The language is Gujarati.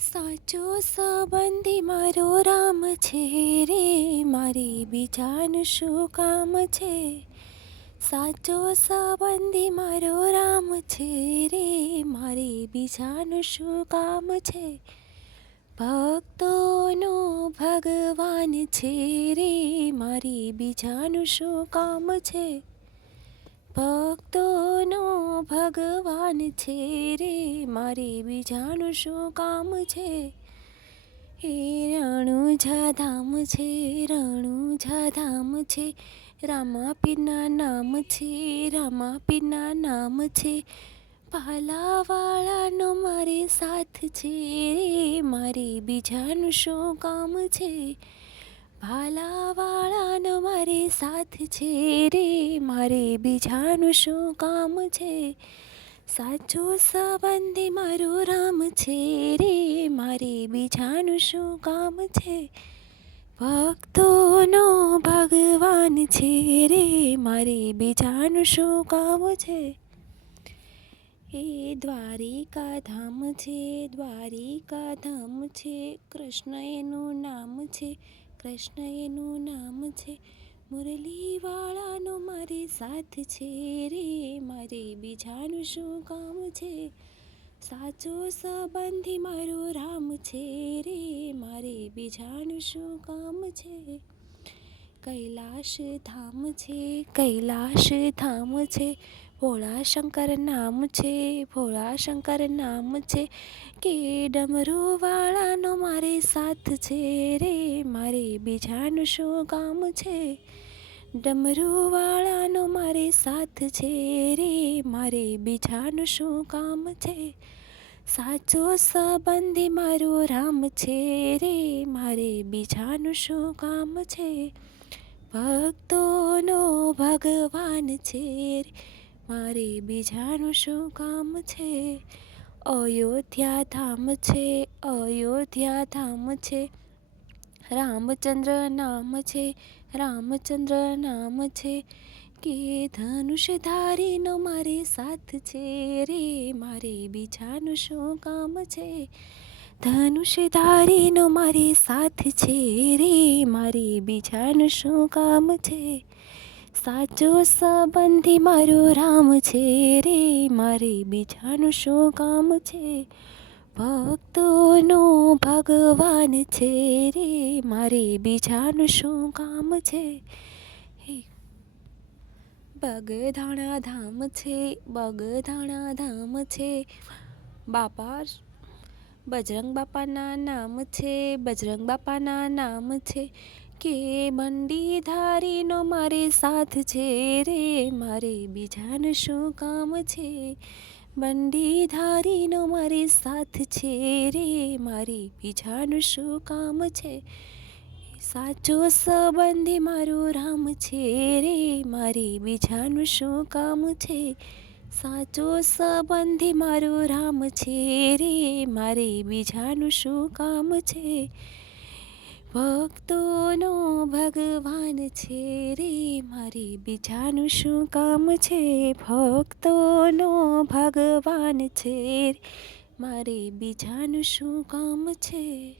સાચો સંબંધી મારો રામ છે રે, મારે બીજાનું શું કામ છે. સાચો સંબંધી મારો રામ છે રે, મારે બીજાનું શું કામ છે. ભક્તોનો ભગવાન છે રે, મારે બીજાનું શું કામ છે. ભક્તોનો ભગવાન છે રે, મારે બીજાનું શું કામ છે. એ રણુજા ધામ છે, રણુજા ધામ છે, રામાપીરના નામ છે, રામાપીરના નામ છે. ભાલાવાળાનો મારે સાથ છે રે, મારે બીજાનું શું કામ છે. ભાલાવાળાનો મારે સાથ છે રે, મારે બીજાનું શું કામ છે. સાચો સંબંધી મારો રામ છે રે, મારે બીજાનું શું કામ છે. ભક્તોનો ભગવાન છે રે, મારે બીજાનું શું કામ છે. એ દ્વારિકા ધામ છે, દ્વારિકા ધામ છે, કૃષ્ણ એનું નામ છે, કૃષ્ણ એનું નામ છે. મુરલીવાળાનો મારે સાથ છે રે, મારે બીજાનું શું કામ છે. સાચો સંબંધી મારો રામ છે રે, મારે બીજાનું શું કામ છે. કૈલાશ ધામ છે, કૈલાશ ધામ છે, ભોળા શંકર નામ છે, ભોળા શંકર નામ છે. કે ડમરુવાળાનો મારે સાથ છે રે, મારે બીજાનું શું કામ છે. ડમરુવાળાનો મારે સાથ છે રે, મારે બીજાનું શું કામ છે. સાચો સંબંધી મારો રામ છે રે, મારે બીજાનું શું કામ છે. ભક્તોનો ભગવાન છે રે, મારે બીજાનું શું કામ છે. અયોધ્યા ધામ છે, અયોધ્યા ધામ છે, રામચંદ્ર નામ છે, રામચંદ્ર નામ છે. કે ધનુષધારીનો મારે સાથ છે રે, મારે બીજાનું શું કામ છે. ધનુષધારીનો મારે સાથ છે રે, મારે બીજાનું શું કામ છે. સાચો સંબંધી મારો રામ છે રે, મારે બીજાનું શું કામ છે. ભક્તોનો ભગવાન છે રે, મારે બીજાનું શું કામ છે. બગદાણા ધામ છે, બગદાણા ધામ છે, બાપા બજરંગ બાપાના નામ છે, બજરંગ બાપાના નામ છે. કે બંડીધારીનો મારે સાથ છે રે, મારે બીજાનું શું કામ છે. બંડીધારીનો મારે સાથ છે રે, મારે બીજાનું શું કામ છે. સાચો સંબંધી મારો રામ છે રે, મારે બીજાનું શું કામ છે. સાચો સંબંધી મારો રામ છે રે, મારે બીજાનું શું કામ છે. ભક્તોનો ભગવાન છે રે, મારે બીજાનું શું કામ છે. ભક્તોનો ભગવાન છે રે, મારે બીજાનું શું કામ છે.